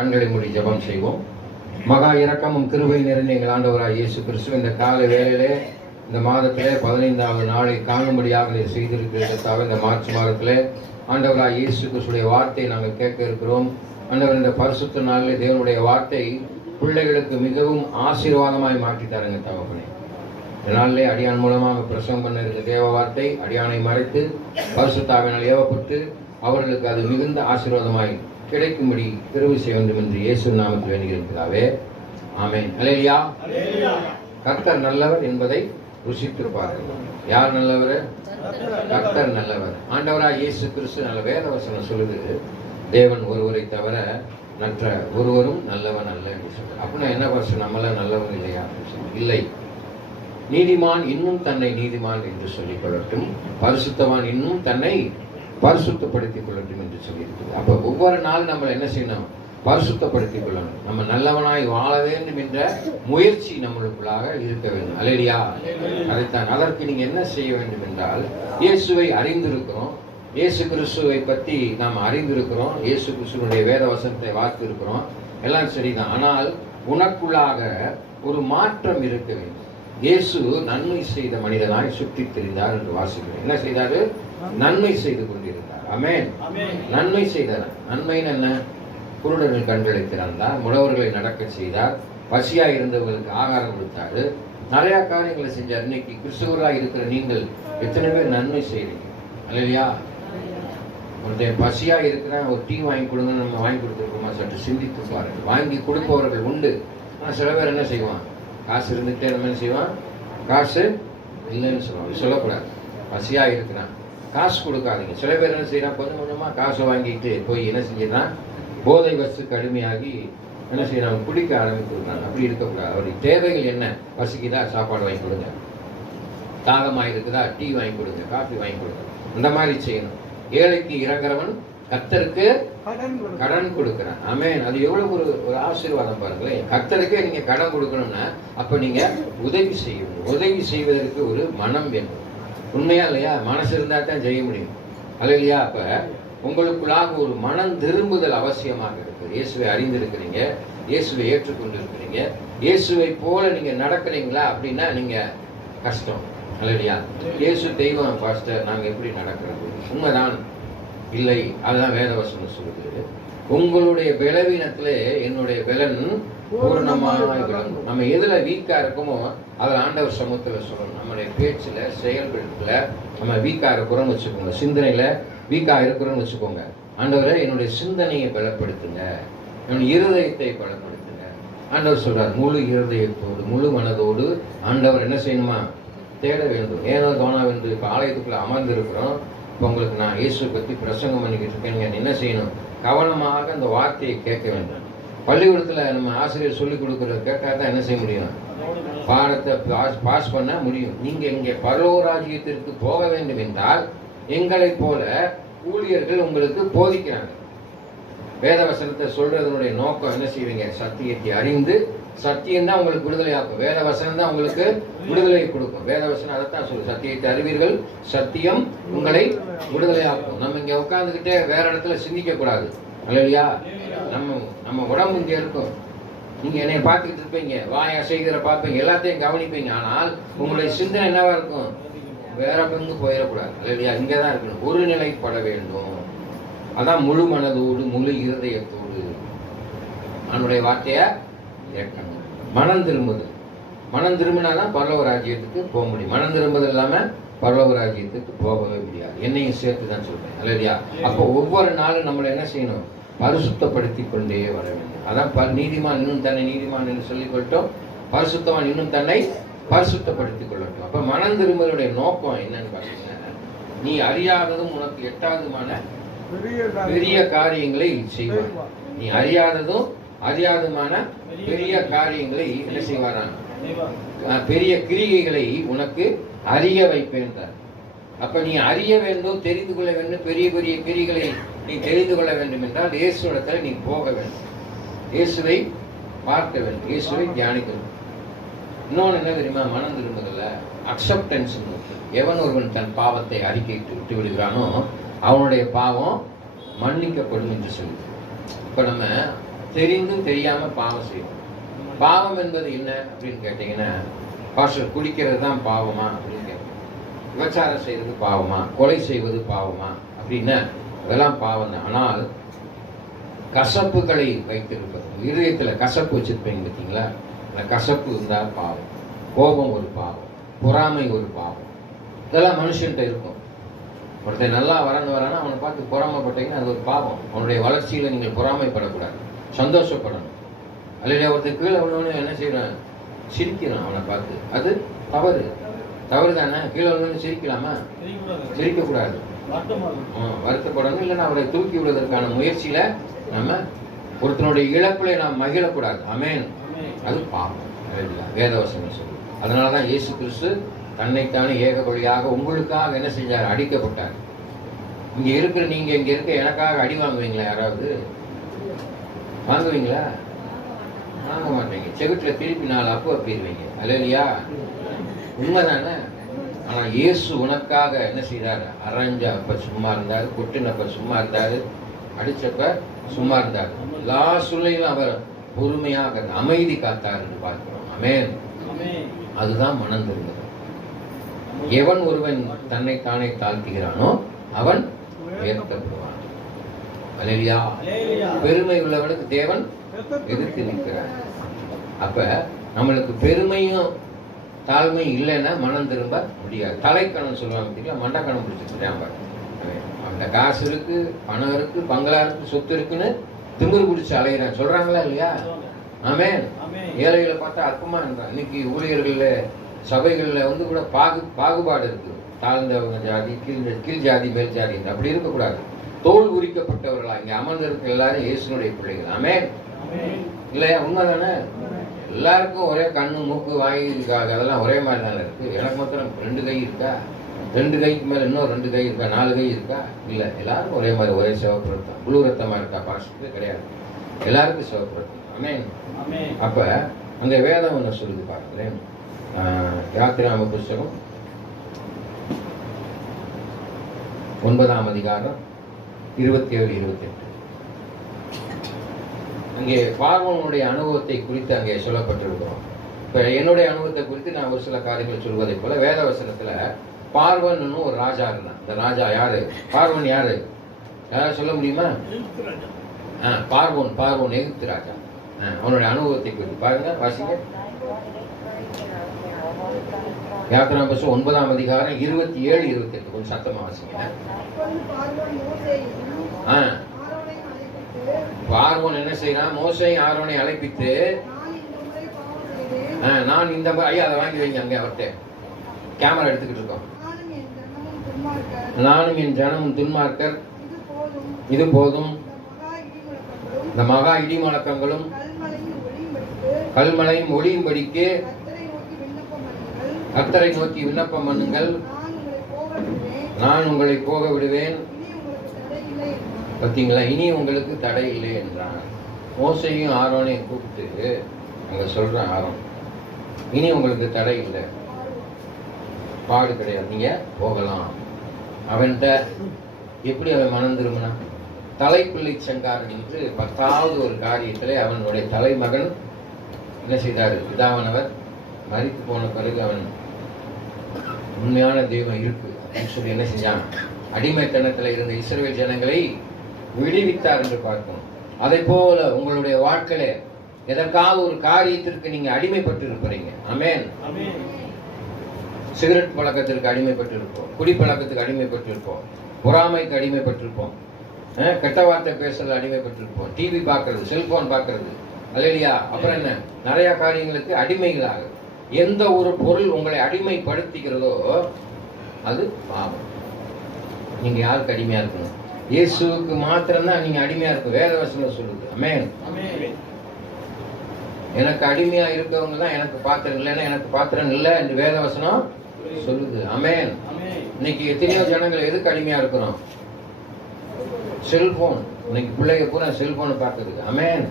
கண்களை மூடி ஜெபம் செய்வோம். மகா இரக்கமும் கிருபை நிறைந்த எங்கள் ஆண்டவராய் இயேசு கிறிஸ்து இந்த காலை வேளையிலே இந்த மாதத்திலே 15வது நாளை காணும்படியாக செய்திருக்கிறதுக்காக இந்த மார்ச் மாதத்திலே ஆண்டவராய் இயேசு கிறிஸ்துடைய வார்த்தையை நாங்கள் கேட்க இருக்கிறோம். ஆண்டவர் இந்த பரிசுத்த நாளில் தேவனுடைய வார்த்தை பிள்ளைகளுக்கு மிகவும் ஆசீர்வாதமாய் மாற்றி தருங்க தகப்பனே. இதனாலே அடியான் மூலமாக பிரசவம் பண்ண இருக்க தேவ வார்த்தை அடியானை மறைத்து பரிசுத்தாவினால் ஏவப்பட்டு அவர்களுக்கு அது மிகுந்த ஆசீர்வாதமாய் கிடைக்கும்படி கிருபை செய்ய வேண்டும் என்று இயேசு நாமத்தில் வேண்டுகிறேன். ஆமென். அல்லேலூயா. கர்த்தர் நல்லவர் என்பதை ருசித்திருப்பார்கள். யார் நல்லவர்? கர்த்தர் நல்லவர். ஆண்டவராய் இயேசு கிறிஸ்து நல்ல வேதவசனம் சொல்லுது, தேவன் ஒருவரை தவிர மற்ற ஒருவரும் நல்லவன் அல்ல என்று சொல்றார். அப்படின்னா என்ன வருஷம்? நம்மள நல்லவன் இல்லையா? இல்லை. நீதிமான் இன்னும் தன்னை நீதிமான் என்று சொல்லிக் கொள்ளட்டும், பரிசுத்தவான் இன்னும் தன்னை பரிசுத்தப்படுத்திக் கொள்ளட்டும் என்று சொல்லியிருக்கிறது. அப்ப ஒவ்வொரு நாள் நம்ம என்ன செய்யணும்? பரிசுத்தப்படுத்திக் கொள்ளணும். நம்ம நல்லவனாய் வாழ வேண்டும் என்ற முயற்சி நம்மளுக்குள்ளாக இருக்க வேண்டும். அல்லேலூயா. அதைத்தான். அதற்கு நீங்க என்ன செய்ய வேண்டும் என்றால், இயேசுவை அறிந்திருக்கிறோம், இயேசு கிறிஸ்துவை பற்றி நாம் அறிந்திருக்கிறோம், இயேசு கிறிஸ்துவனுடைய வேத வசனத்தை வாசித்து இருக்கிறோம், எல்லாம் சரிதான். ஆனால் உனக்குள்ளாக ஒரு மாற்றம் இருக்க வேண்டும். இயேசு நன்மை செய்த மனிதனாய் சுற்றி திரிந்தார் என்று வாசிக்கிறேன். என்ன செய்தாரு? நன்மை செய்து கொண்டிருந்தார். ஆமென். நன்மை செய்தார். நன்மைன்னு என்ன? குருடர்கள் கண்களை திறந்தார், முடவர்களை நடக்க செய்தார், பசியா இருந்தவர்களுக்கு ஆகாரம் கொடுத்தாரு, நிறைய காரியங்களை செஞ்சார். இன்னைக்கு கிறிஸ்துவராக இருக்கிற நீங்கள் எத்தனை பேர் நன்மை செய்றீங்க? அல்லையா? ஒருத்தன் பசியா இருக்கிற ஒரு டீ வாங்கி கொடுங்க, நம்ம வாங்கி கொடுத்துருக்கோமா? சற்று சிந்தித்து பாருங்கள். வாங்கி கொடுப்பவர்கள் உண்டு. ஆனால் சில பேர் என்ன செய்வான்? காசு இருந்துகிட்டே நம்ம என்ன செய்வான்? காசு இல்லைன்னு சொல்லுவான். சொல்லக்கூடாது. பசியா இருக்கிறான், காசு கொடுக்காதீங்க. சில பேர் என்ன செய்யறான்? கொஞ்சம் கொஞ்சமா காசை வாங்கிட்டு போய் என்ன செஞ்சிடறான்? போதை வஸ்துக்கு அடிமையாகி என்ன செய்யறான்? குடிக்க ஆரம்பிக்கிறான். அப்படி இருக்கக்கூடாது. அவருடைய தேவைகள் என்ன? பசிக்குதா? சாப்பாடு வாங்கி கொடுங்க. தாகமா இருக்குதா? டீ வாங்கி கொடுங்க, காஃபி வாங்கி கொடுங்க. அந்த மாதிரி செய்யணும். ஏழைக்கு இறங்குறவன் கர்த்தருக்கு கடன் கொடுக்கிறான். ஆமென். அது எவ்வளவு ஒரு ஆசீர்வாதம் பாருங்களேன். கர்த்தருக்கே நீங்க கடன் கொடுக்கணும்னா அப்ப நீங்க உதவி செய்யணும். உதவி செய்வதற்கு ஒரு மனம் வேணும். உண்மையா இல்லையா? மனசு இருந்தா தான் செய்ய முடியும். அல்லையா? அப்ப உங்களுக்குள்ளாக ஒரு மனம் திரும்புதல் அவசியமாக இருக்குது. இயேசுவை அறிந்திருக்கிறீங்க, இயேசுவை ஏற்றுக்கொண்டு இருக்கிறீங்க, இயேசுவை போல நீங்க நடக்கிறீங்களா அப்படின்னா நீங்க கஷ்டம். அல்லையா? இயேசு தெய்வம் பாஸ்டர், நாங்க எப்படி நடக்கிறது? உண்மைதான். இல்லை, அதுதான் வேதவசனம் சொல்லுது. உங்களுடைய பலவீனத்திலே என்னுடைய பலன் பூர்ணமாக விளங்கும். நம்ம எதுல வீக்கா இருக்கோமோ அதில் ஆண்டவர் சமூகத்தில் சொல்லணும். நம்முடைய பேச்சுல, செயல்படுத்துல நம்ம வீக்கா இருக்கிறோம்னு வச்சுக்கோங்க, சிந்தனையில வீக்கா இருக்கிறோம்னு வச்சுக்கோங்க. ஆண்டவரை என்னுடைய சிந்தனையை பலப்படுத்துங்க, என்னுடைய இருதயத்தை பலப்படுத்துங்க. ஆண்டவர் சொல்றார், முழு இருதயத்தோடு முழு மனதோடு ஆண்டவர் என்ன செய்யணுமா? தேட வேண்டும். ஏனோ தோணா வேண்டும். இப்போ ஆலயத்துக்குள்ள அமர்ந்து இருக்கிறோம். இப்போ உங்களுக்கு நான் இயேசு பற்றி பிரசங்கம் பண்ணிக்கிட்டு இருக்கேன். என்ன செய்யணும்? கவனமாக அந்த வார்த்தையை கேட்க வேண்டும். பள்ளிக்கூடத்தில் நம்ம ஆசிரியர் சொல்லிக் கொடுக்கறத கேட்டால் தான் என்ன செய்ய முடியும்? பாடத்தை பாஸ் பண்ண முடியும். நீங்க இங்கே பரலோக ராஜ்யத்திற்கு போக வேண்டும் என்றால் எங்களை போல ஊழியர்கள் உங்களுக்கு போதிக்கிறாங்க. வேதவசனத்தை சொல்றதனுடைய நோக்கம் என்ன செய்வீங்க? சத்தியத்தை அறிந்து, சத்தியம் தான் உங்களுக்கு விடுதலை ஆக்கும். வேதவசனம் தான் உங்களுக்கு விடுதலை கொடுக்கும். வேதவசனம் அதைத்தான் சொல்லு, சத்தியத்தை அறிவீர்கள், சத்தியம் உங்களை விடுதலை ஆக்கும். நம்ம இங்க உட்கார்ந்துகிட்டே வேற இடத்துல சிந்திக்க கூடாது. அல்லையா? நம்ம உடம்பு இங்க இருக்கும். நீங்க என்னை பார்த்துக்கிட்டு இருப்பீங்க, வாயா செய்கிற பார்ப்பீங்க, எல்லாத்தையும் கவனிப்பீங்க. ஆனால் உங்களுடைய சிந்தனை என்னவா இருக்கும்? வேற பங்கு போயிடக்கூடாது. அல்லையா? இங்கதான் இருக்கணும். ஒரு நிலைப்பட வேண்டும். அதான் முழு மனதோடு முழு இருதயத்தோடு அவனுடைய வார்த்தைய கேட்கணும். மனம் திரும்புதல். மனம் திரும்பினாதான் பரலோக ராஜ்யத்துக்கு போக முடியும். மனம் திரும்புதல் இல்லாம பரலோக ராஜ்யத்துக்கு போகவே முடியாது. என்னையும் சேர்த்து தான் சொல்றேன். அல்லையா? அப்போ ஒவ்வொரு நாளும் நம்மளை என்ன செய்யணும்? பரிசுத்தப்படுத்தி கொண்டே வர வேண்டும். அதான் நீதிமான் இன்னும் தன்னை நீதிமான் என்று சொல்லிக் கொள்ளட்டும், பரிசுத்தவான் இன்னும் தன்னை பரிசுத்தப்படுத்திக் கொள்ளட்டும். அப்ப மனம் திரும்புதலுடைய நோக்கம் என்னன்னு பாத்தீங்கன்னா, நீ அறியாததும் உனக்கு எட்டாததுமான பெரிய காரியங்களை செய்வார். நீ அறியாததுமான பெரிய காரியங்களை என்ன செய்வாரான்? பெரிய கிரிகைகளை உனக்கு அறிய வைப்பேன். அப்ப நீ அறிய வேண்டும், தெரிந்து கொள்ள வேண்டும். பெரிய பெரிய கிரிகளை நீ தெரிந்து கொள்ள வேண்டும் என்றால் இயேசுவிடத்தில் நீ போக வேண்டும், இயேசுவை பார்க்க வேண்டும், இயேசுவை தியானிக்கணும். இன்னொன்று என்ன தெரியுமா? மனம் திரும்புதல்ல அக்செப்டன்ஸ். எவன் ஒருவன் தன் பாவத்தை அறிக்கையிட்டு விட்டு விடுகிறானோ அவனுடைய பாவம் மன்னிக்கப்படும் என்று சொல்லுது. இப்போ நம்ம தெரிந்தும் தெரியாம பாவம் செய்வோம். பாவம் என்பது என்ன அப்படின்னு கேட்டீங்கன்னா, பாஸ்டர் குடிக்கிறது தான் பாவமா அப்படின்னு கேட்போம். விபச்சாரம் செய்வது பாவமா, கொலை செய்வது பாவமா அப்படின்னா அதெல்லாம் பாவம் தான். ஆனால் கசப்புகளை வைத்திருப்பது, இதயத்துல கசப்பு வச்சிருப்பீங்க பார்த்தீங்களா, அந்த கசப்பு இருந்தால் பாவம். கோபம் ஒரு பாவம், பொறாமை ஒரு பாவம். இதெல்லாம் மனுஷன்கிட்ட இருக்கும். ஒருத்தர் நல்லா வரானா அவனை பார்த்து பொறாமைப்பட்டீங்கன்னா அது ஒரு பாவம். அவனுடைய வளர்ச்சியில நீங்கள் பொறாமைப்படக்கூடாது, சந்தோஷப்படணும். அல்லையா, ஒருத்தர் கீழே விழுவனு என்ன செய்யறான், சிரிக்கிறான் அவனை பார்த்து, அது தவறு. தவறு தானே. கீழே விழுவனு சிரிக்கலாமா? சிரிக்கக்கூடாது, வருத்தப்படணும். இல்லைன்னா அவரை தூக்கி விடுவதற்கான முயற்சியில நம்ம ஒருத்தனுடைய இழப்புல நாம் மகிழக்கூடாது. ஆமென். அது பாவம். வேதவசனம் சொல்லு. அதனாலதான் இயேசு கிறிஸ்து தன்னைத்தானே ஏக பலியாக உங்களுக்காக என்ன செஞ்சார், அடிக்கப்பட்டார். இங்க இருக்கிற நீங்க இங்க இருக்க எனக்காக அடி வாங்குவீங்களா? யாராவது வாங்குவீங்களா? வாங்க மாட்டீங்க. செவிட்டுல திருப்பி 4 அப்போ அப்படிருவீங்க. அல்லையா, உண்மைதானே. ஆனா இயேசு உனக்காக என்ன செய்தார், அரைஞ்ச அப்ப சும்மா இருந்தாரு, கொட்டினப்ப சும்மா இருந்தாரு, அடிச்சப்ப சும்மா இருந்தார். எல்லா சூழ்நிலையிலும் அவர் பொறுமையாக அமைதி காத்தார் என்று பார்க்கிறோம். ஆமென். அதுதான் மனம் திரும்புதல். எவன் ஒருவன் தன்னைத்தானே தாழ்த்துகிறானோ அவன் உயர்த்தப்படுவான். அல்லேலூயா. பெருமை உள்ளவனுக்கு தேவன் எதிர்த்து நிற்கிறார். அப்ப நம்மளுக்கு பெருமையும் தாழ்மை இல்லைன்னா மனம் திரும்ப முடியாது. தலைக்கணம் சொல்லுவாங்க தெரியும், மண்டக்கணம் பிடிச்சிருக்காங்க. அந்த காசு இருக்கு, பணம் இருக்கு, பங்களா இருக்கு, சொத்து இருக்குன்னு திமிரு பிடிச்சு அலையிறான். சொல்றாங்களா இல்லையா? ஆமென். ஏழைகளை பார்த்தா அற்பமா இருந்தான். இன்னைக்கு ஊழியர்கள்ல சபைகள்ல கூட பாகுபாடு இருக்கு. தாழ்ந்தவங்க ஜாதி, கீழ் ஜாதி, மேல் ஜாதி, அப்படி இருக்கக்கூடாது. தோல் உரிக்கப்பட்டவர்களா இங்க அமர்ந்திருக்க எல்லாரும் இயேசுனுடைய பிள்ளைகள். ஆமென். இல்லையா? உண்மைதானே. எல்லாருக்கும் ஒரே கண்ணு, மூக்கு, வாய் இருக்காது, அதெல்லாம் ஒரே மாதிரி தானே இருக்கு. எனக்கு மாத்திரம் 2 கை இருக்கா? 2 கைக்கு மேல இன்னும் 2 கை இருக்கா? 4 கை இருக்கா? இல்ல, எல்லாரும் ஒரே மாதிரி, ஒரே சிவப்பு ரத்தம். புளு ரத்தமா இருக்கா? பாஸ்டருக்கு கிடையாது, எல்லாருக்கும் சிவப்பு ரத்தம். ஆமென். அப்ப அந்த வேதம் என்ன சொல்லுது பாருங்களேன். யாத்திராம புஸ்தகம் 9ஆம் அதிகாரம் 27, 28. அங்கே பார்வோனுடைய அனுபவத்தை குறித்து அங்கே சொல்லப்பட்டிருக்கிறோம். இப்ப என்னுடைய அனுபவத்தை குறித்து நான் ஒரு சில காரியங்கள் சொல்வதை போல வேதவசனத்துல பார்வன் ஒரு ராஜா இருந்தான். இந்த ராஜா யாரு? பார்வன் யாரு? யாராவது சொல்ல முடியுமா? பார்வோன் எகிப்து ராஜா. அவனுடைய அனுபவத்தை குறித்து பாருங்க, வாசிங்க. யாத்திரா புஸ்தகம் 9ஆம் அதிகாரம் 27, 28. கொஞ்சம் சத்தமா வாசிங்க. பார்வோன் என்ன செய்யறான்? மோசேயும் ஆரோனை அழைப்பித்து, நான் இந்த ஐயா அதை வாங்கி வைங்க, அங்க அவர்கிட்ட கேமரா எடுத்துக்கிட்டு இருக்கோம். நானும் என் ஜனமும் துன்மார்க்கர், இது போதும். இந்த மகா இடி முழக்கங்களும் கல்மலையும் ஒளியும்படிக்கு கர்த்தரை நோக்கி விண்ணப்பம் பண்ணுங்கள், நான் உங்களை போக விடுவேன். பார்த்தீங்களா, இனி உங்களுக்கு தடை இல்லை என்றான். மோசையும் ஆரோனையும் கூப்பிட்டு அங்க சொல்றான், ஆரோன் இனி உங்களுக்கு தடை இல்லை, பாடு கிடையாது, நீங்க போகலாம். அவன்கிட்ட எப்படி அவன் மனம் திரும்பினான்? தலைப்பிள்ளை சங்காரன் என்று 10வது ஒரு காரியத்திலே அவனுடைய தலைமகன் என்ன செய்தார்? பிதாவானவர் மரித்து போன பிறகு அவன் உண்மையான தெய்வம் இருக்கு அப்படின்னு சொல்லி என்ன செஞ்சான்? அடிமைத்தனத்தில் இருந்த இஸ்ரவேல் ஜனங்களை விடுவித்தார் என்று பார்க்கணும். அதே போல உங்களுடைய வாழ்க்கையில எதற்காவது ஒரு காரியத்திற்கு நீங்க அடிமைப்பட்டு இருப்பீங்க. ஆமென். சிகரெட் பழக்கத்திற்கு அடிமைப்பட்டு இருப்போம், குடி பழக்கத்துக்கு அடிமைப்பட்டு இருப்போம், பொறாமைக்கு அடிமைப்பட்டு இருப்போம், கெட்ட வார்த்தை பேசுறது அடிமைப்பட்டு இருப்போம், டிவி பார்க்கறது, செல்போன் பார்க்கறது, அல்லையா, அப்புறம் என்ன நிறைய காரியங்களுக்கு அடிமைகளாக. எந்த ஒரு பொருள் உங்களை அடிமைப்படுத்திக்கிறதோ அது பாவம். நீங்க யாருக்கு அடிமையா இருக்கணும்? இயேசுவுக்கு மாத்திரம்தான் நீங்க அடிமையா இருக்கும். வேதவசனம் சொல்லுது. ஆமென். எனக்கு அடிமையா இருக்கவங்க தான் எனக்கு பாத்திரம் இல்லைன்னா எனக்கு பாத்திரம் இல்லை என்று வேதவசனம் சொல்லுது. ஆமென். இன்னைக்கு எத்தனையோ ஜனங்கள் எதுக்கு அடிமையா இருக்கிறோம்? செல்போன். இன்னைக்கு பிள்ளைங்க பூரா செல்போனை பார்க்குது. ஆமென்.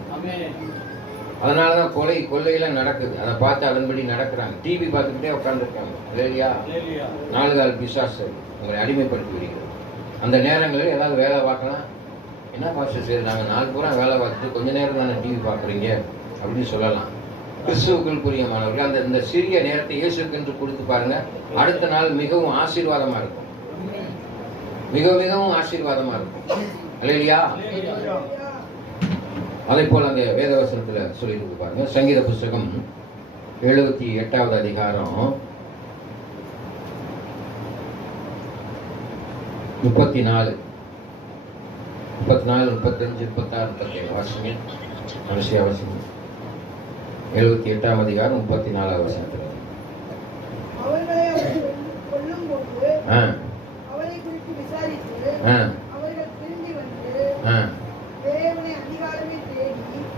அதனாலதான் கொள்ளையெல்லாம் நடக்குது. அதை பார்த்து அதன்படி நடக்கிறாங்க. டிவி பார்த்துக்கிட்டே உட்காந்துருக்காங்க. இல்லையா? 4 கால் பிசாசு உங்களை அடிமைப்படுத்தி விடுகிறது. அந்த நேரங்களில் ஏதாவது வேலை பார்க்கலாம், என்ன பாஸ்டர் சரி, நாங்கள் நாள் பூரா வேலை பார்த்துட்டு கொஞ்ச நேரம் தானே டிவி பார்க்குறீங்க அப்படின்னு சொல்லலாம். கிறிஸ்துவுக்குள் பிரியமானவர்கள், அந்த இந்த சிறிய நேரத்தை இயேசுக்கென்று கொடுத்து பாருங்க. அடுத்த நாள் மிகவும் ஆசீர்வாதமா இருக்கும், மிகவும் ஆசீர்வாதமா இருக்கும். அல்லேலூயா. அதே போல அந்த வேதவசனத்துல சொல்லிட்டு பாருங்க. சங்கீத புஸ்தகம் 78வது அதிகாரம் 34, 35, 36, 37 வாசிங்க. அவசியம் அவசியம். 78ஆம் அதிகாரம் 34வது வசனத்துல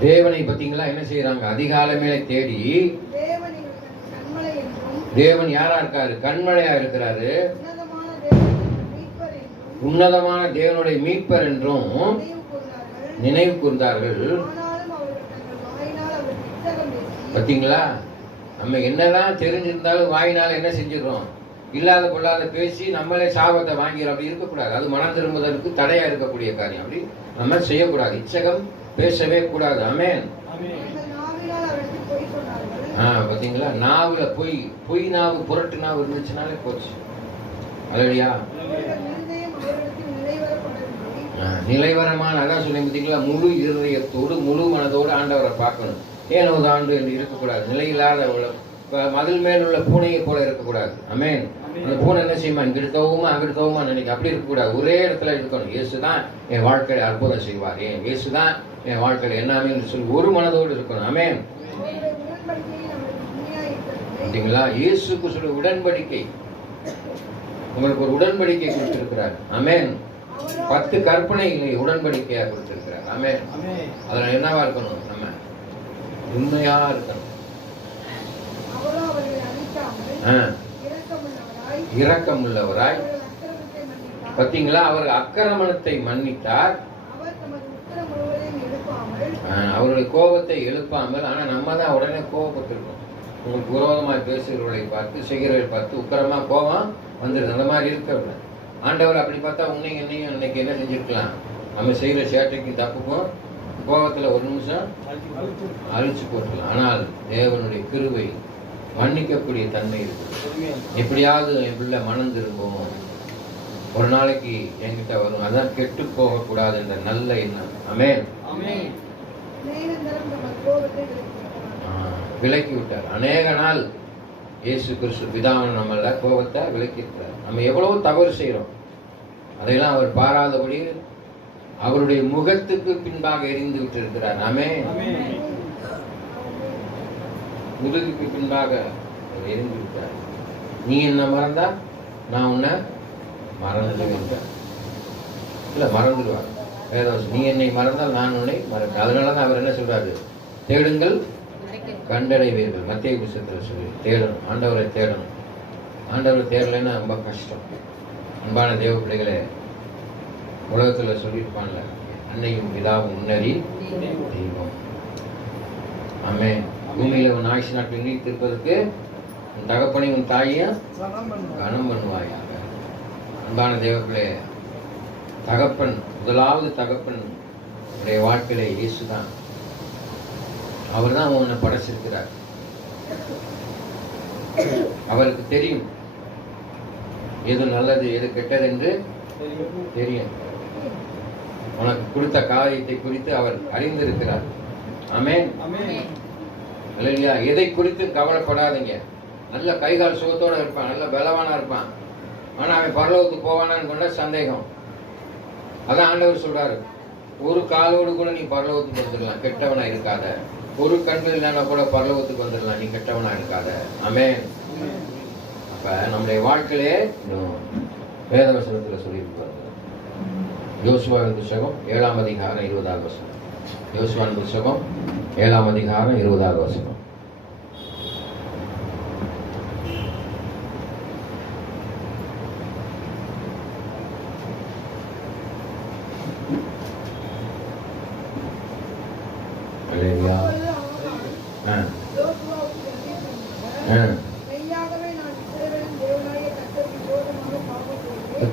தேவனை பத்தீங்களா என்ன செய்யறாங்க? அதிகாலமே தேடி. தேவன் யாரா இருக்காரு? கண்மலையா இருக்கிறாரு. உன்னதமான தேவனுடைய மீட்பர் என்றும் நினைவு கூர்ந்தார்கள். பார்த்தீங்களா? நம்ம என்னதான் தெரிஞ்சிருந்தாலும் வாயினால என்ன செஞ்சிடறோம்? இல்லாத பொல்லாத பேசி நம்மளே சாபத்தை வாங்கிறோம். அப்படி இருக்கக்கூடாது. அது மனம் திரும்புவதற்கு தடையா இருக்கக்கூடிய காரியம். அப்படி நம்ம செய்யக்கூடாது. இச்சகம் பேசவே கூடாது. ஆமென். பார்த்தீங்களா? நாவுல பொய் நாவு, புரட்டு நாவு இருந்துச்சுனாலே போச்சு. அல்லையா? நிலைவரமான அதான் சொல்லி பார்த்தீங்களா? முழு இருதயத்தோடு முழு மனதோடு ஆண்டவரை பார்க்கணும். ஏனோ ஆண்டு என்று இருக்கக்கூடாது. நிலையில்லாத மதில் மேல் உள்ள பூனையை போல இருக்கக்கூடாது. ஆமென். அந்த பூனை என்ன செய்யுமா? இங்கிருத்தவுமா அங்கிருத்தவுமா நினைக்க அப்படி இருக்கக்கூடாது. ஒரே இடத்துல இருக்கணும். இயேசுதான் என் வாழ்க்கையில அற்புதம் செய்வார், ஏன் இயேசுதான் என் வாழ்க்கையில எல்லாமே சொல்லி ஒரு மனதோடு இருக்கணும். ஆமென். பார்த்தீங்களா? இயேசுக்கு சொல்ல உடன்படிக்கை, உங்களுக்கு ஒரு உடன்படிக்கை கொடுத்திருக்கிறார். ஆமென். 10 கற்பனைகளை உடன்படிக்கையா கொடுத்திருக்கிறார். ஆமென். அதுல என்னவா இருக்கணும்? நம்ம உண்மையா இருக்கணும். இரக்கம் உள்ளவராய். பார்த்தீங்களா? அவர் அக்கிரமணத்தை மன்னித்தார், அவருடைய கோபத்தை எழுப்பாமல். ஆனா நம்ம தான் உடனே கோபப்பட்டிருக்கோம். உங்களுக்கு விரோதமாய் பேசுகிறவர்களை பார்த்து செய்கிறவர்களை பார்த்து உக்கிரமா கோபம் வந்துடுது. அந்த மாதிரி இருக்கிறது. ஆண்டவர் அப்படி பார்த்தா உன்னையும் என்னையும் இன்னைக்கு என்ன செஞ்சிருக்கலாம்? நம்ம செய்கிற சேட்டைக்கு தப்புக்கும் கோபத்தில் ஒரு நிமிஷம் அழிச்சு போட்டுக்கலாம். ஆனால் தேவனுடைய கிருபை மன்னிக்கக்கூடிய தன்மை இருக்கு. எப்படியாவது என் பிள்ளை மனம் திரும்பும், ஒரு நாளைக்கு என்கிட்ட வரும், அதான் கெட்டு போகக்கூடாது என்ற நல்ல எண்ணம். ஆமென். விலக்கி விட்டார். அநேக நாள் இயேசு கிறிஸ்து பிதாவின் நம்மள கோபத்தை விலக்கிட்டார். நம்ம எவ்வளவு தவறு செய்யறோம், அதையெல்லாம் அவர் பாராதபடி அவருடைய முகத்துக்கு பின்பாக எரிந்து விட்டிருக்கிறார். ஆமென். முதுகுக்கு பின்பாக எரிந்து விட்டார். நீ என்ன மறந்தா நான் உன்னை மறந்துடுவேன். இல்ல மறந்துடுவார் வேதவசனம். நீ என்னை மறந்தால் நான் உன்னை மறந்தேன். அதனாலதான் அவர் என்ன சொல்றாரு? தேடுங்கள் கண்டடைவீர்கள். மத்தேயு புத்தகத்தில் சொல்லி தேடணும், ஆண்டவரை தேடணும். ஆண்டவரை தேடலைன்னா ரொம்ப கஷ்டம். அன்பான தேவ பிள்ளைகளே, உலகத்துல சொல்லியிருப்பான்ல, அன்னையும் பிதாவும் முன்னறி தெய்வம். ஆமென். பூமியில உன் ஆயுசு நாட்கள் நீட்டிருப்பதற்கு உன் தகப்பனையும் உன் தாயையும் கனம் பண்ணுவாயாக. அன்பான தேவ பிள்ளையே, தகப்பன், முதலாவது தகப்பன் உடைய வாழ்க்கையில இயேசுதான். அவர் தான் உன்னை படைச்சிருக்கிறார். அவருக்கு தெரியும் எது நல்லது எது கெட்டது என்று தெரியும். உனக்கு கொடுத்த காரியத்தை குறித்து அவர் அறிந்திருக்கிறார். ஆமென். இல்லையா? எதை குறித்து கவலைப்படாதீங்க. நல்ல கைகால் சுகத்தோட இருப்பான், நல்ல பலவானா இருப்பான். ஆனா அவன் பரலோகத்துக்கு போவானான்னு கொண்ட சந்தேகம். அதான் ஆண்டவர் சொல்றாரு, ஒரு காலோடு கூட நீ பரலோகத்துக்கு வந்துடலாம், கெட்டவனா இருக்காத. ஒரு கண்கள் இல்லைன்னா கூட பரலோகத்துக்கு வந்துடலாம், நீ கெட்டவனா இருக்காத. ஆமென். அப்ப நம்முடைய வாழ்க்கையிலே வேதவசனத்துல சொல்லியிருப்பாங்க. யோசுவாவின் புத்தகம் 7ஆம் அதிகாரம் 20வது வசனம். யோசுவாவின் புத்தகம் 7ஆம் அதிகாரம் 20வது வசனம்.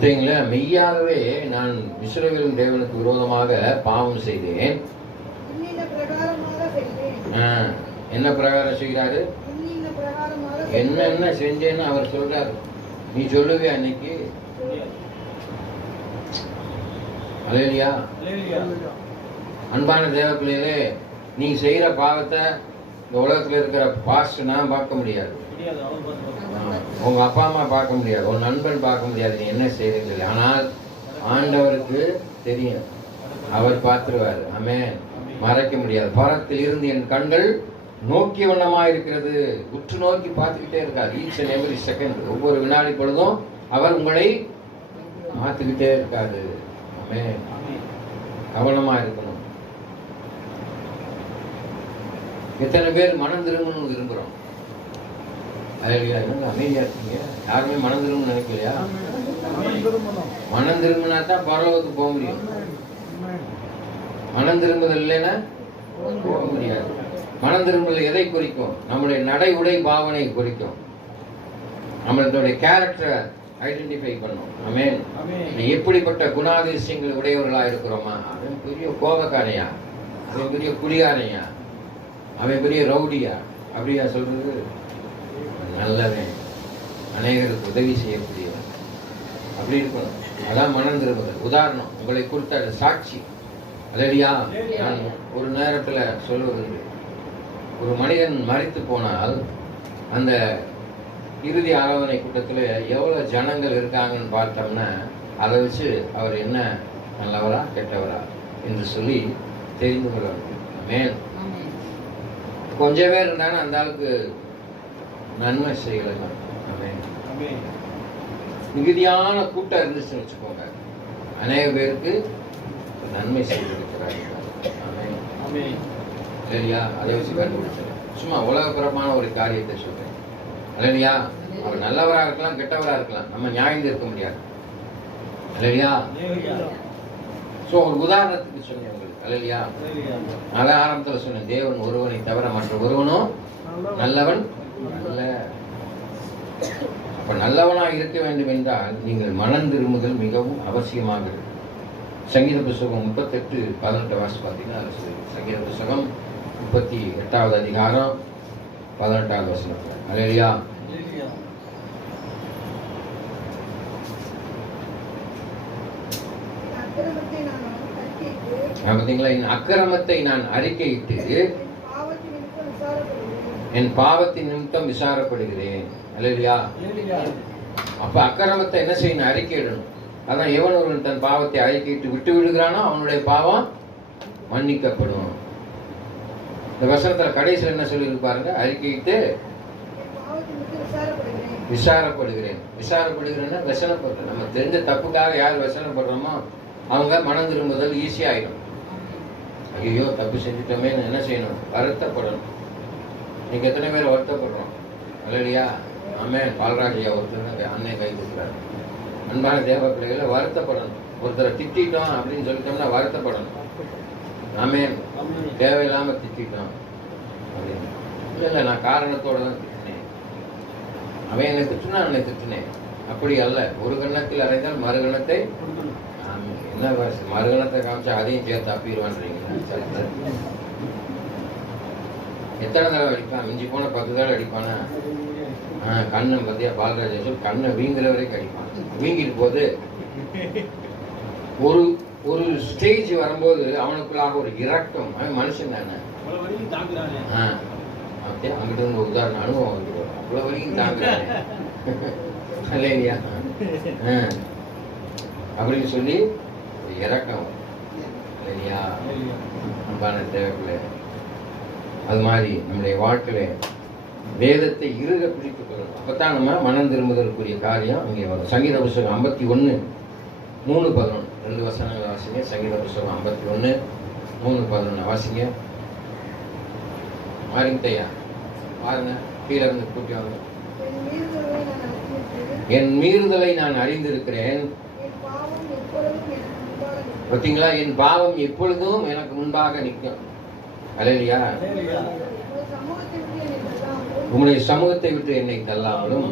பார்த்தீங்களா, மெய்யாகவே நான் இஸ்ரவேலின் தேவனுக்கு விரோதமாக பாவம் செய்தேன். என்ன பிரகாரம் செய்கிறாரு? என்ன செஞ்சேன்னு அவர் சொல்றாரு. நீ சொல்லுவியா அன்னைக்கு? அல்லேலூயா. அன்பான தேவ பிள்ளைகளே, நீ செய்யற பாவத்தை இந்த உலகத்துல இருக்கிற பாஸ்ட் நான் பார்க்க முடியாது, உங்க அப்பா அம்மா பார்க்க முடியாது, உன் நண்பன் பார்க்க முடியாது நீ என்ன செய்யறது. ஆனால் ஆண்டவருக்கு தெரியும், அவர் பார்த்துருவாரு. ஆமென். மறைக்க முடியாது. பரத்தில் இருந்து என் கண்கள் நோக்கிய வண்ணமா இருக்கிறது. உற்று நோக்கி பார்த்துக்கிட்டே இருக்கார். ஈச் அண்ட் எவ்ரி செகண்ட், ஒவ்வொரு வினாடி பொழுதும் அவர் உங்களை மாத்திக்கிட்டே இருக்காரு. ஆமென். கவனமா இருக்கணும். எத்தனை பேர் மனம் திரும்பணும்னு விரும்புறோம்? அமைதியா இருக்கீங்க. யாருமே மனம் திரும்பணும்னு நினைக்கலையா? மனம் திரும்பினா தான் பரலோகத்துக்கு போக முடியும். மனம் திரும்புதல் இல்லைன்னா போக முடியாது. மனம் திரும்புதல் எதை குறிக்கும்? நம்முடைய நடை உடை பாவனை குறிக்கும். நம்மளுடைய கேரக்டரை ஐடென்டிஃபை பண்ணும். ஆமென். எப்படிப்பட்ட குணாதிசயங்கள் உடையவர்களா இருக்கிறோமா? அவன் பெரிய கோபக்காரையா, அவன் பெரிய குடிகாரையா, அவன் பெரிய ரவுடியா அப்படியா சொல்றது? நல்லவன், அநேகருக்கு உதவி செய்யக்கூடியவன், அப்படி இருக்கணும். அதான் மனம் திரும்புதல். உதாரணம் உங்களை குறித்த சாட்சி. அல்லேலூயா. நான் ஒரு நேரத்துல சொல்வது, ஒரு மனிதன் மரித்து போனால் அந்த இறுதி ஆராதனை கூட்டத்தில் எவ்வளவு ஜனங்கள் இருக்காங்கன்னு பார்த்தோம்னா அதை வச்சு அவர் என்ன நல்லவரா கெட்டவரா என்று சொல்லி தெரிந்து கொள்ள மேல். கொஞ்சம் பேர் இருந்தாலும் அந்த ஆளுக்கு நன்மை செய்யலாம். மிகுதியான கூட்டம் இருந்துச்சுன்னு வச்சுக்கோங்க, அநேக பேருக்கு நன்மை செய்திருக்கிறார்கள். இல்லையா? அதை வச்சு கண்டுபிடிச்சேன். சும்மா உலகப்புறமான ஒரு காரியத்தை சொல்றேன். இல்லையா? அவர் நல்லவராக இருக்கலாம், கெட்டவராக இருக்கலாம், நம்ம நியாயம் இருக்க முடியாது. இல்லையா? சோ ஒரு உதாரணத்துக்கு சொன்னேன் உங்களுக்கு. இல்லையா? நல்ல ஆரம்பத்தில் சொன்னேன், தேவன் ஒருவனை தவிர மற்ற ஒருவனும் நல்லவன் அல்ல. அப்ப நல்லவனாக இருக்க வேண்டும் என்றால் நீங்கள் மனம் திரும்புதல் மிகவும் அவசியமாக இருக்கு. சங்கீத புஸ்தகம் 38:18 வாசி பார்த்தீங்கன்னா சங்கீத புஸ்தகம் 38வது அதிகாரம் 18வது வசனத்துல. அல்லேலூயா. பார்த்தீங்களா? என் அக்கிரமத்தை நான் அறிக்கையிட்டு என் பாவத்தின் நிமித்தம் விசாரப்படுகிறேன். அல்லேலூயா. அப்ப அக்கிரமத்தை என்ன செய்யணும்? அறிக்கையிடணும். அதான் எவன் ஒருவன் தன் பாவத்தை அறிக்கையிட்டு விட்டு விடுகிறானோ அவனுடைய பாவம் மன்னிக்கப்படும். இந்த வசனத்துல கடைசியில் என்ன சொல்லி பாருங்க, அறிக்கையிட்டு விசாரப்படுகிறேன். விசாரப்படுகிறேன்னா வசனப்படுறேன். நம்ம தெரிஞ்ச தப்புக்காக யார் வசனப்படுறோமோ அவங்க மனம் திரும்புதல் ஈஸியா ஆயிடும். ஐயோ தப்பு செஞ்சுட்டோமே என்ன செய்யணும்? வருத்தப்படணும். இன்னைக்கு எத்தனை பேர் வருத்தப்படுறோம்? அல்லேலூயா. ஆமென். பால்ராஜையா ஒருத்தர் அண்ணன் கை கொடுக்குறாரு. அன்பான தேவ பிள்ளைகளை வருத்தப்படணும். ஒருத்தரை திட்டோம் அப்படின்னு சொல்லிட்டோம்னா வருத்தப்படணும். ஆமென். தேவையில்லாம திட்டோம் அப்படின்னு இல்லை, நான் காரணத்தோட தான் திட்டினேன், அவன் என்னை திட்டுனா என்னை திட்டினேன், அப்படி அல்ல. ஒரு கண்ணத்தில் அறைந்தால் மறுகணத்தை என்ன மறுகணத்தை காமிச்சா அதையும் சேர்த்து அப்பிடுவான்றீங்க. எத்தனை தடவை அடிப்பான்? மிஞ்சி போன 10 தடவை அடிப்பானா? கண்ணை பத்தியா பாலராஜா சொல், கண்ணை வீங்குற வரைக்கும் அடிப்பான். வீங்கிட்டு போது ஒரு ஒரு ஸ்டேஜ் வரும்போது அவனுக்குள்ளாக ஒரு இரக்கம். அவன் மனுஷன் தானே. அங்கிட்ட இருந்து ஒரு உதாரணம் அனுபவம் வந்து அவ்வளவு வரைக்கும் தாங்குறானே இல்லையா அப்படின்னு சொல்லி இறக்கம் இல்லையா? அன்பான தேவையில்லை. அது மாதிரி நம்முடைய வாழ்க்கையில வேதத்தை இறுக பிடித்துக் கொள்ளணும். அப்பதான் நம்ம மனம் திரும்புதலுக்குரிய காரியம் இங்கே வரும். சங்கீத புஸ்தகம் 51:3-11 2 வசனங்கள் வாசிங்க. சங்கீத புஸ்தகம் 51:3-11 வாசிங்க. மாறிங்கையா பாருங்க, கீழே இருந்து கூட்டி வாங்க. என் மீறுதலை நான் அறிந்திருக்கிறேன். பார்த்தீங்களா? என் பாவம் எப்பொழுதும் எனக்கு முன்பாக நிற்கும். அல்லேலூயா. உம்முடைய சமூகத்தை விட்டு என்னை தள்ளாமலும்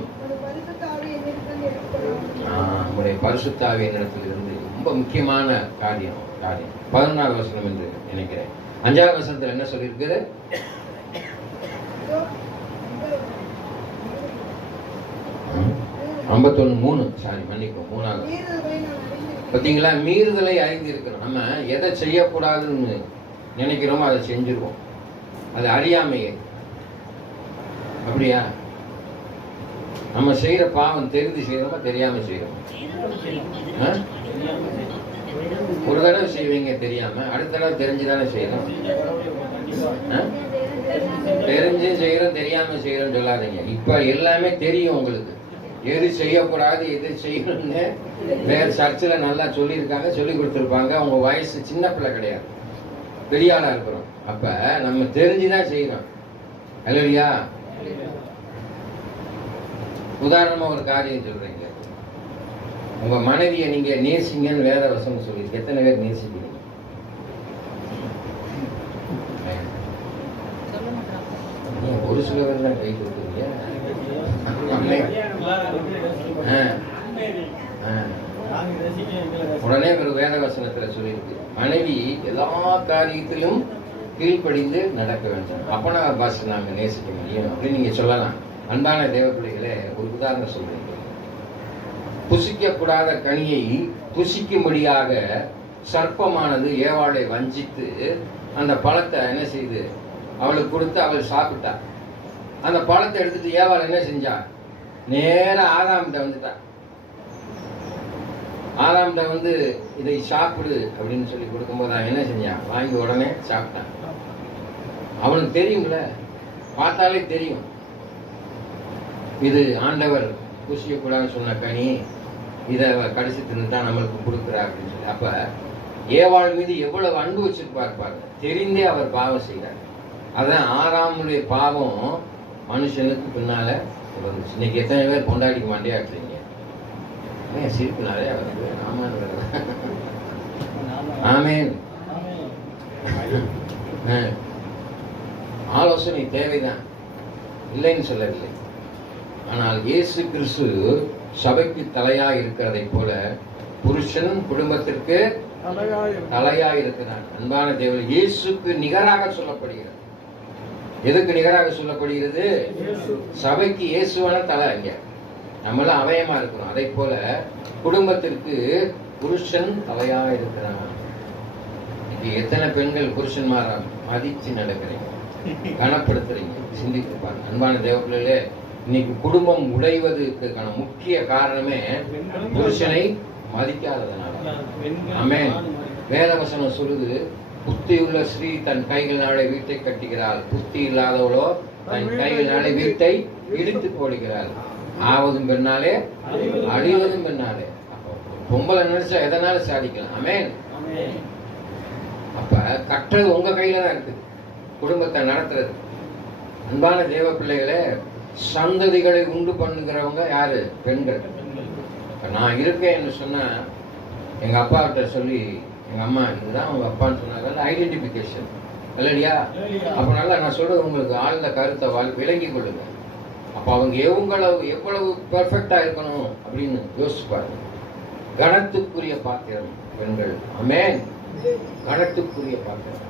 நம்முடைய பரிசுத்த ஆவியினிடத்திலிருந்து ரொம்ப முக்கியமான காரியம் 11வது வசனம் என்று நினைக்கிறேன். 5வது வசனத்தில் என்ன சொல்லியிருக்குது? 51:3 சாரி மன்னிக்கும் 3வது. பார்த்தீங்களா, மீறுதலை அறிந்து இருக்கிறோம். நம்ம எதை செய்யக்கூடாதுன்னு நினைக்கிறோமோ அதை செஞ்சிருவோம். அது அறியாமையே. அப்படியா? நம்ம செய்யற பாவம் தெரிந்து செய்யறோமா தெரியாம செய்யறோம்? ஒரு தடவை செய்வீங்க தெரியாம, அடுத்த தடவை தெரிஞ்சுதானே செய்யணும். தெரிஞ்சு செய்யறோம் தெரியாம செய்யறோம் சொல்லாதீங்க. இப்ப எல்லாமே தெரியும் உங்களுக்கு, எது செய்யக்கூடாது எது செய்யணும்னு வேற சர்ச்சில் நல்லா சொல்லியிருக்காங்க, சொல்லி கொடுத்துருப்பாங்க. உங்க வயசு சின்ன பிள்ளை கிடையாது, பெரிய ஆளா இருக்கிறோம். அப்ப நம்ம தெரிஞ்சுதான் செய்யறோம் இல்லையா? உதாரணமா ஒரு காரியம் சொல்றீங்க, உங்க மனைவியை நீங்க நேசிங்கன்னு வேற வசனம் சொல்லியிருக்கு. எத்தனை பேர் நேசிக்கிறீங்க? ஒரு சில பேர் தான் கை கொடுக்குறீங்க. உடனே ஒரு வேத வசனத்துல சொல்லியிருக்கு, மனைவி எல்லா காரியத்திலும் கீழ்ப்படிந்து நடக்க வேண்டும். அப்பனா பாஸ் நாங்க நேசிக்க முடியும் அப்படின்னு நீங்க சொல்லலாம். அன்பான தேவ பிள்ளைகளே, ஒரு உதாரணம் சொல்றீங்க. புசிக்க கூடாத கனியை புசிக்கும்படியாக சர்ப்பமானது ஏவாளை வஞ்சித்து அந்த பழத்தை என்ன செய்து அவளுக்கு கொடுத்து அவள் சாப்பிட்டா. அந்த பழத்தை எடுத்துட்டு ஏவாள் என்ன செஞ்சா? நேர ஆதாம்கிட்ட வந்துட்டா. ஆதாம்கிட்ட வந்து இதை சாப்பிடு அப்படின்னு சொல்லி கொடுக்கும்போது அவன் என்ன செஞ்சான்? வாங்கி உடனே சாப்பிட்டான். அவனுக்கு தெரியும்ல, பார்த்தாலே தெரியும் இது ஆண்டவர் பூசிக்கக்கூடாதுன்னு சொன்ன கனி, இதை கடைசி தின்னுதான் நம்மளுக்கு கொடுக்குறா அப்படின்னு சொல்லி. அப்ப ஏவாள் மீது எவ்வளவு அன்பு வச்சிருப்பார் பாருங்க. தெரிந்தே அவர் பாவம் செய்கிறார். அதான் ஆறாமுடைய பாவம் மனுஷனுக்கு பின்னால வந்துச்சு. இன்னைக்கு எத்தனை பேர் கொண்டாடிக்க மாட்டே ஆட்டுறீங்க? சிரிப்புனாலே அவருக்கு ஆமேன். ஆலோசனை தேவைதான், இல்லைன்னு சொல்லவில்லை. ஆனால் இயேசு கிறிஸ்து சபைக்கு தலையா இருக்கிறதை போல புருஷன் குடும்பத்திற்கு தலையா இருக்கிறார். அன்பான தேவன், இயேசுக்கு நிகராக சொல்லப்படுகிறது. எதுக்கு நிகராக சொல்லப்படுகிறது? சபைக்கு இயேசுவான தலை. இங்க நம்மளாம் அவயமா இருக்கிறோம். அதை போல குடும்பத்திற்கு புருஷன் தலையா இருக்கிறான். எத்தனை பெண்கள் புருஷன்மார மதிச்சு நடக்கிறீங்க, கனப்படுத்துறீங்க, சிந்தித்திருப்பாங்க. அன்பான தேவ பிள்ளைகளே, இன்னைக்கு குடும்பம் உடைவதற்கான முக்கிய காரணமே புருஷனை மதிக்காததுனால. ஆமென். வேதவசனம் சொல்லுது, புத்தியுள்ள ஸ்ரீ தன் கைகளினாலே வீட்டை கட்டுகிறாள், புத்தி இல்லாதவளோ தன் கைகளினாலே வீட்டை இடித்து போடுகிறாள். ஆவதும் பெண்ணாலே அழிவதும் பெண்ணாலே. பொம்பளை நினைச்சா எதனாலும் சாதிக்கலாம். ஆமென். அப்ப கட்டுறது உங்க கையில தான் இருக்கு, குடும்பத்தை நடத்துறது. அன்பான தேவ பிள்ளைகளே, சந்ததிகளை உண்டு பண்ணுகிறவங்க யாரு? பெண்கள். நான் இருக்கேன்னு சொன்னா எங்க அப்பா கிட்ட சொல்லி, எங்க அம்மா இதுதான் உங்க அப்பான்னு சொன்னாங்க, ஐடென்டிபிகேஷன் இல்லையா? அப்ப நல்லா நான் சொல்றது உங்களுக்கு ஆழ்ந்த கருத்தை விளங்கி கொள்ளுங்க. அப்ப அவங்க எவ்வளவு பெர்ஃபெக்டா இருக்கணும் அப்படின்னு யோசிச்சு பாருங்க. கணத்துக்குரிய பாத்திரம் பெண்கள். ஆமென். கணத்துக்குரிய பாத்திரம்.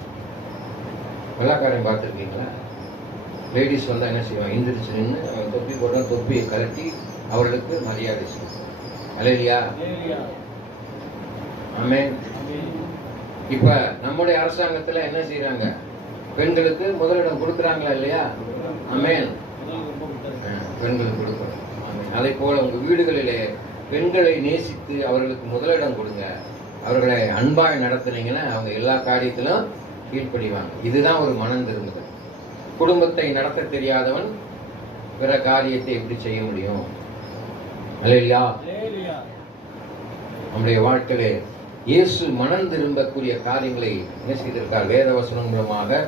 வெள்ளாக்காரன் பார்த்துருக்கீங்களா? லேடிஸ் வந்தா என்ன செய்வான்? எந்திரிச்சு நின்று அவன் தொப்பி போடுற தொப்பியை கலட்டி அவர்களுக்கு மரியாதை செய்யும். அல்லையா? ஆமென். இப்ப நம்முடைய அரசாங்கத்துல என்ன செய்யறாங்க? பெண்களுக்கு முதலிடம் கொடுக்குறாங்களா இல்லையா? ஆமென். பெண்களுக்கு கொடுக்கணும். அதை போல உங்க வீடுகளிலே பெண்களை நேசித்து அவர்களுக்கு முதலிடம் கொடுங்க. அவர்களை அன்பாய் நடத்துனீங்கன்னா அவங்க எல்லா காரியத்திலும் கீழ்ப்படிவாங்க. இதுதான் ஒரு மனம் திரும்புதல். குடும்பத்தை நடத்த தெரியாதவன் பிற காரியத்தை எப்படி செய்ய முடியும்? அல்லேலூயா. நம்முடைய வாழ்க்கையிலே இயேசு மனம் திரும்பக்கூடிய காரியங்களை என்ன செய்திருக்கார்? வேதவசனம் மூலமாக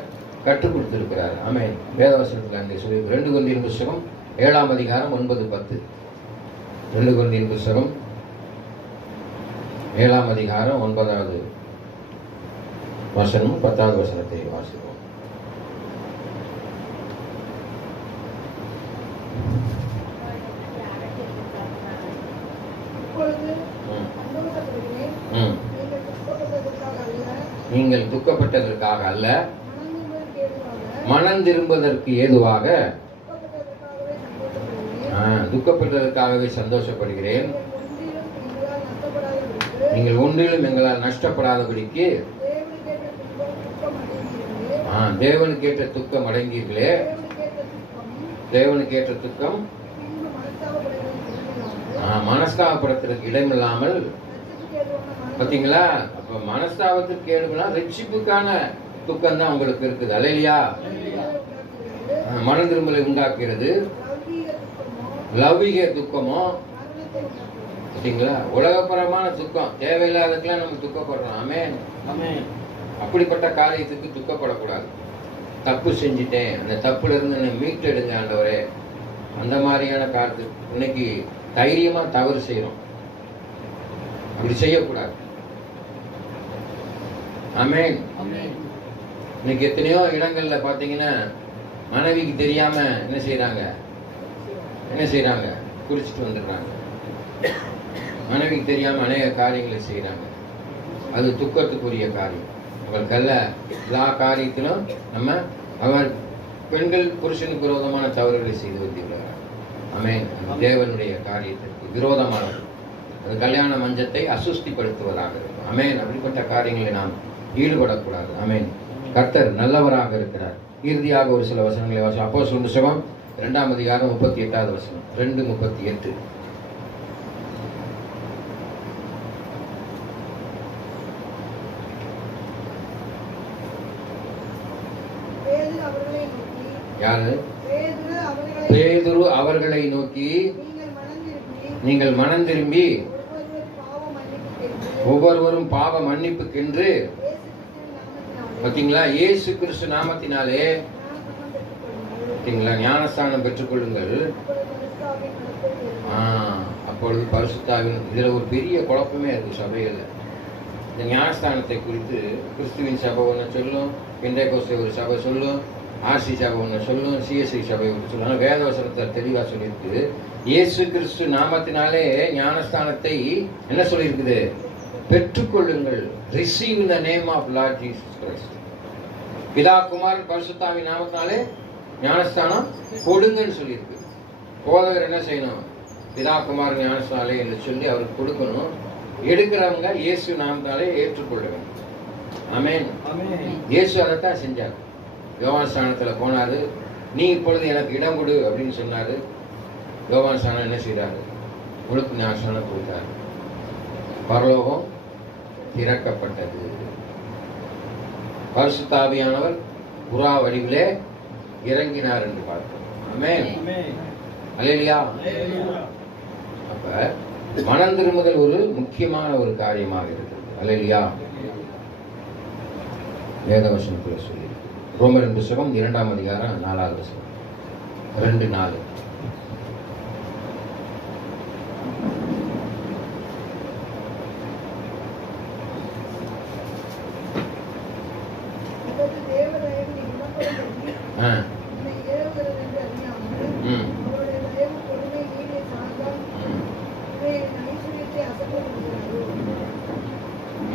கற்றுக் கொடுத்திருக்கிறார். ஆமென். வேதவசனத்தில் அங்கே சொல்லி 2 கொரிந்தியர் புத்தகம் 7ஆம் அதிகாரம் 9-10. 2 கொரிந்தியர் புத்தகம் 7ஆம் அதிகாரம் 9வது வசனம் 10வது வசனத்தை வாசிப்போம். நீங்கள் துக்கப்பட்டதற்காக அல்ல, மனம் திரும்புவதற்கு ஏதுவாக துக்கப்பட்டதற்காகவே சந்தோஷப்படுகிறேன். நீங்கள் ஒன்றிலும் எங்களால் நஷ்டப்படாதபடிக்கு தேவனுக்கு ஏற்ற துக்கம் அடங்கீர்களே. தேவனுக்கு ஏற்ற துக்கம் மனஸ்தாபப்படுத்துறதுக்கு இடமில்லாமல். பாத்தீங்களா? அப்ப மனஸ்தாபத்துக்கு ஏடுனா ரட்சிப்புக்கான துக்கம் தான் உங்களுக்கு இருக்குது. அல்லேலூயா. மனம் திரும்பலை உண்டாக்குகிறது. லௌகிக துக்கமோ பாத்தீங்களா, உலகப்பரமான துக்கம், தேவையில்லாததுக்கெல்லாம் நம்ம துக்கப்படுறோம். ஆமென். அப்படிப்பட்ட காரியத்துக்கு துக்கப்படக்கூடாது. தப்பு செஞ்சுட்டேன், அந்த தப்புல இருந்து என்னை மீட்டெடுங்க ஆண்டவரே, அந்த மாதிரியான காரியத்துக்கு இன்னைக்கு தைரியமா தவறு செய்யறோம். அப்படி செய்யக்கூடாது. ஆமென். இன்னைக்கு எத்தனையோ இடங்கள்ல பாத்தீங்கன்னா மனைவிக்கு தெரியாம என்ன செய்யறாங்க, குடிச்சிட்டு வந்துடுறாங்க. மனைவிக்கு தெரியாம அநேக காரியங்களை செய்யறாங்க. அது துக்கத்துக்குரிய காரியம். அவர்களுக்கல்ல எல்லா காரியத்திலும் நம்ம அவர் பெண்கள் புருஷனுக்கு விரோதமான தவறுகளை செய்து வருகிறார்கள். ஆமென். தேவனுடைய காரியத்திற்கு விரோதமானது. அது கல்யாண மஞ்சத்தை அசுஸ்திப்படுத்துவதாக இருக்கும். ஆமென். அப்படிப்பட்ட காரியங்களை நாம் ஈடுபடக்கூடாது. ஆமென். கர்த்தர் நல்லவராக இருக்கிறார். இறுதியாக ஒரு சில வசனங்களை வாசி. அப்போஸ்தலர் புத்தகம் 2ஆம் அதிகாரம் 38வது வசனம். 2:38. யாரு? பேதுரு அவர்களை நோக்கி, நீங்கள் மனம் திரும்பி ஒவ்வொருவரும் பாவ மன்னிப்புக்கென்று, பார்த்தீங்களா, இயேசு கிறிஸ்து நாமத்தினாலே பார்த்தீங்களா ஞானஸ்தானம் பெற்றுக்கொள்ளுங்கள். அப்பொழுது பரிசுத்தாவின். இதுல ஒரு பெரிய குழப்பமே இருக்கு சபையில். இந்த ஞானஸ்தானத்தை குறித்து கிறிஸ்துவின் சபை ஒன்று சொல்லும், பெந்தேகோஸ்தே ஒரு சபை சொல்லும், ஆர்சி சபை ஒன்று சொல்லும், சிஎஸ்ஐ சபை ஒன்று சொல்லும். வேதவசனத்தை தெளிவாக சொல்லியிருக்கு. இயேசு கிறிஸ்து நாமத்தினாலே ஞானஸ்தானத்தை என்ன சொல்லியிருக்குது? பெற்றுக்கொள்ளுங்கள். Receive the name of Lord Jesus Christ. பிதா குமாரன் பரிசுத்தாவின் நாமத்தினாலே ஞானஸ்தானம் கொடுங்கன்னு சொல்லியிருக்கு. போதகர் என்ன செய்யணும்? பிதா குமாரன் ஞானஸ்தானே என்று சொல்லி அவருக்கு கொடுக்கணும். எடுக்கிறவங்க இயேசு நாமத்தாலே ஏற்றுக்கொள்ள வேண்டும். ஆமென். இயேசு அதைத்தான் செஞ்சார். யோவான் ஸ்தானத்துல போனாரு. நீ இப்பொழுது எனக்கு இடம் கொடு அப்படின்னு சொன்னாரு. யோவான் ஸ்தானம் என்ன செய்தாரு? முழுக்க ஞானஸ்தானம் கொடுத்தாரு. பரலோகம் திறக்கப்பட்டது. பரிசுத்த ஆவியானவர் புறா வடிவிலே இறங்கினார் என்று பார்த்தோம். ஆமென். அல்லேலூயா. அப்ப மனம் திரும்புதல் ஒரு முக்கியமான ஒரு காரியமாக இருக்குது. அல்லேலூயா. வேதவசனத்தில் சொல்லி ரோமர் புத்தகம் 2ஆம் அதிகாரம் 4வது வசனம். 2:4.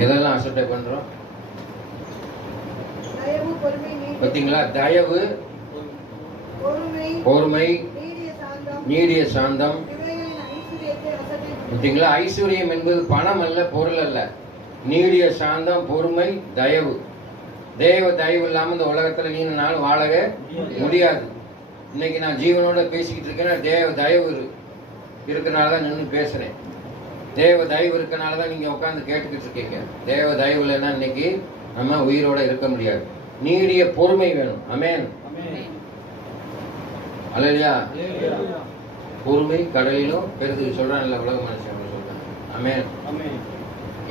எதெல்லாம் அசட்டை பண்றோம்? பார்த்தீங்களா? தயவு, பொறுமை, நீடிய சாந்தம். பார்த்தீங்களா? ஐஸ்வர்யம் என்பது பணம் அல்ல, பொருள் அல்ல. நீடிய சாந்தம், பொறுமை, தயவு. தேவ தயவு இல்லாம இந்த உலகத்துல நீ நாள் வாழவே முடியாது. இன்னைக்கு நான் ஜீவனோட பேசிக்கிட்டு இருக்கேன். தேவ தயவு இருக்கிறனாலதான் நின்று பேசுறேன். தேவ தயவு இருக்கனாலதான் நீங்க உட்காந்து கேட்டுக்கிட்டு இருக்கீங்க. தேவ தயவு இல்லைன்னா இன்னைக்கு நம்ம உயிரோட இருக்க முடியாது. நீடிய பொறுமை வேணும். ஆமென். அல்லேலூயா. பொறுமை கடலிலும் பெரிது சொல்றான்ல உலக மனுஷன் சொல்றான். ஆமென்.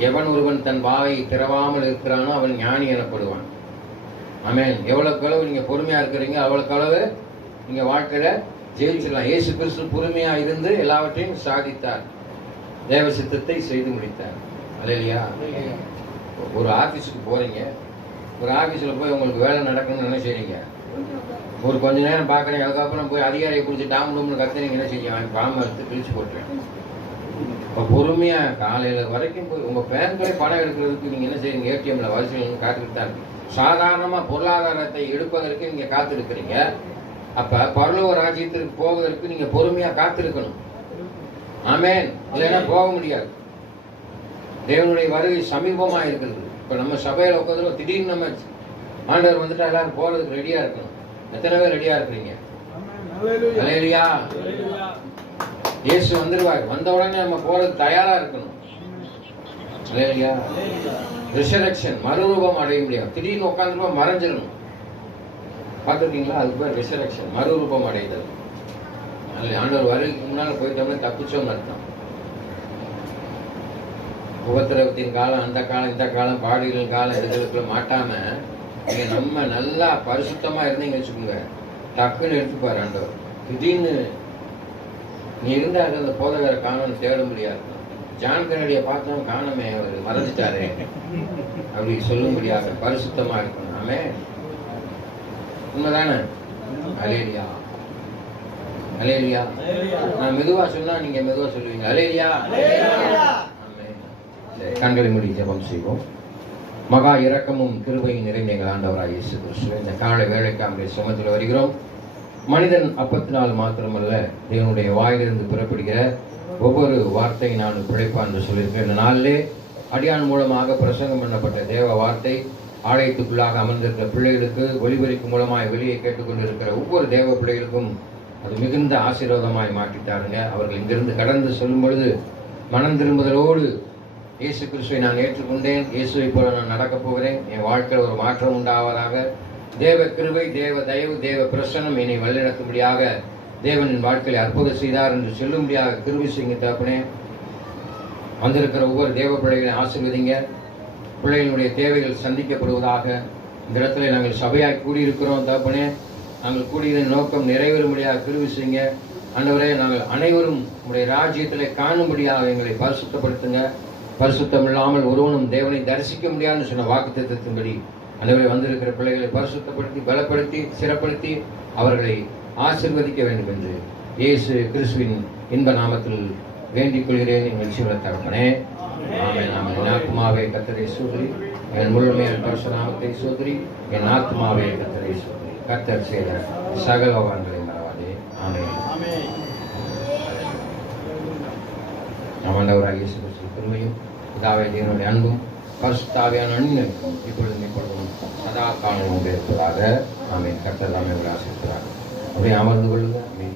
எவன் ஒருவன் தன் வாயை திறவாமல் இருக்கிறானோ அவன் ஞானி எனப்படுவான். ஆமென். எவ்வளவுக்கு அளவு நீங்க பொறுமையா இருக்கிறீங்க அவ்வளவுக்கு அளவு நீங்க வாழ்க்கையில ஜெயிச்சிடலாம். இயேசு கிறிஸ்து பொறுமையா இருந்து எல்லாவற்றையும் சாதித்தார். தேவ சித்தத்தை செய்து முடித்தார். அல்லேலூயா. ஒரு ஆபீஸுக்கு போறீங்க. ஒரு ஆபீஸ்ல போய் உங்களுக்கு வேலை நடக்கணும்னு என்ன செய்றீங்க? ஒரு கொஞ்ச நேரம் பாக்குறீங்க. அதுக்கப்புறம் போய் அதிகாரியை குறிச்சு டாம் டூம்னு கத்துறீங்க. என்ன செய்ய? பாம்பு எடுத்து கிழிச்சு போட்டுருவேன். இப்போ பொறுமையா காலையில வரைக்கும் போய் உங்க பேங்க்ல பணம் எடுக்கிறதுக்கு நீங்க என்ன செய்யுங்க, ஏடிஎம்ல வரிசையில் காத்துக்கிட்டு தான் இருக்கு. சாதாரணமா பொருளாதாரத்தை எடுப்பதற்கு நீங்க காத்திருக்கிறீங்க. அப்ப பரலோக ராஜ்யத்திற்கு போவதற்கு நீங்க பொறுமையா காத்திருக்கணும். ஆமென். இல்லைன்னா போக முடியாது. தேவனுடைய வருகை சமீபமா இருக்கிறது. இப்ப நம்ம சபையில உட்காந்து திடீர்னு நம்ம ஆண்டவர் வந்துட்டா எல்லாரும் போறதுக்கு ரெடியா இருக்கணும். எத்தனை பேர் ரெடியா இருக்கிறீங்க? அல்லேலூயா. இயேசு வந்துருவார். வந்த உடனே நம்ம போறதுக்கு தயாரா இருக்கணும். அல்லேலூயா. ரிசரக்ஷன், மறுரூபம் அடைய முடியாது. திடீர்னு உட்காந்துருப்போம், மறைஞ்சிடணும். பார்த்துருக்கீங்களா? அதுக்கு பேர் ரிசரக்ஷன், மறுரூபம் அடைதல். ஆண்டவர் வருகைக்கு முன்னால போயிட்டோம்னா தப்பிச்சோம் அர்த்தம். உபத்திரவத்தின் காலம், அந்த காலம், இந்த காலம், பாடிகளின் காலம் இதுகளுக்குள்ள மாட்டாம நீங்க நம்ம நல்லா பரிசுத்தமா இருந்தீங்க வச்சுக்கோங்க, டக்குன்னு எடுத்துப்பாரு ஆண்டவர். திடீர்னு நீ இருந்தா அந்த போதகரை காணணும் தேட முடியாது. ஜான் கென்னடியை பார்த்தோம், காணமே, அவர் மறைஞ்சிட்டாரே அப்படி சொல்ல முடியாது. பரிசுத்தமா இருக்கணும். ஆமே, உண்மைதானே? அல்லேலூயா, அல்லேலூயா. நான் மெதுவா சொன்னா நீங்க மெதுவா சொல்லுவீங்க. அல்லேலூயா. கண்களை மூடி ஜெபம் செய்வோம். மகா இரக்கமும் கிருபையும் நிறைந்த எங்கள் ஆண்டவராகிய இயேசு கிறிஸ்துவே, இந்த காலை வேளைக்கு நம்முடைய சுமத்தில் வருகிறோம். மனிதன் அப்பத்தினால் மாத்திரமல்ல, தேவனுடைய வாயிலிருந்து புறப்படுகிற ஒவ்வொரு வார்த்தையை நான் பிழைப்பான் என்று சொல்லியிருக்கேன். இந்த நாளிலே அடியான் மூலமாக பிரசங்கம் பண்ணப்பட்ட தேவ வார்த்தை ஆலயத்துக்குள்ளாக அமர்ந்திருக்கிற பிள்ளைகளுக்கு, ஒளிபரிப்பு மூலமாய் வெளியே கேட்டுக்கொண்டிருக்கிற ஒவ்வொரு தேவ பிள்ளைகளுக்கும் அது மிகுந்த ஆசீர்வாதமாய் மாற்றிட்டாருங்க. அவர்கள் இங்கிருந்து கடந்து சொல்லும் பொழுது மனம் திரும்புதலோடு இயேசு கிறிஸ்துவை நான் ஏற்றுக்கொண்டேன், இயேசுவை போல நான் நடக்கப் போகிறேன், என் வாழ்க்கையில் ஒரு மாற்றம் உண்டாவதாக, தேவ கிருபை, தேவ தயவு, தேவ பிரசன்னம் என்னை வழிநடத்தும்படியாக தேவனின் வாழ்க்கையை அற்புதம் செய்தார் என்று சொல்லும்படியாக கிருபை செய்யுங்க தகப்பனே. வந்திருக்கிற ஒவ்வொரு தேவ பிள்ளைகளை ஆசீர்வதிங்க. பிள்ளைகளுடைய தேவைகள் சந்திக்கப்படுவதாக. இந்த இடத்துல நாங்கள் சபையாய் கூடியிருக்கிறோம் தகப்பனே. நாங்கள் கூடியதன் நோக்கம் நிறைவேறும்படியாக கிருபை செய்யுங்க ஆண்டவரே. நாங்கள் அனைவரும் உங்களுடைய ராஜ்யத்திலே காணும்படியாக எங்களை பரிசுத்தப்படுத்துங்க. பரிசுத்தம் இல்லாமல் ஒருவனும் தேவனை தரிசிக்க முடியாதுன்னு சொன்ன வாக்குத்தத்தத்தின்படி ஆண்டவரே வந்திருக்கிற பிள்ளைகளை பரிசுத்தப்படுத்தி, பலப்படுத்தி, சிறப்படுத்தி அவர்களை ஆசீர்வதிக்க வேண்டும் என்று இயேசு கிறிஸ்துவின் இன்ப நாமத்தில் வேண்டிக் கொள்கிறேன் எங்கள் ஜீவன தகப்பனே. ஆமென். ஆமென். என் ஆத்மாவே கர்த்தரை சோதரி, என் முழுமையான பரிசுத்த நாமத்தை சோதரி, என் ஆத்மாவே கர்த்தரை சோதரி. கர்த்தர் செய்த சகல உபகாரங்களை மறவாதே. ஆமென். ஆண்டவராகிய இயேசு கிறிஸ்துவின் பெருமையும் பிதாவே தேவனுடைய அன்பும் பரிசுத்த ஆவியான அன்பிற்கும் இப்பொழுதும் சதா காலம் இருப்பதாக. ஆமென். கர்த்தர் தாமே ஆசீர்வதிப்பார். அப்படியே அமர்ந்து கொள்ளுங்க.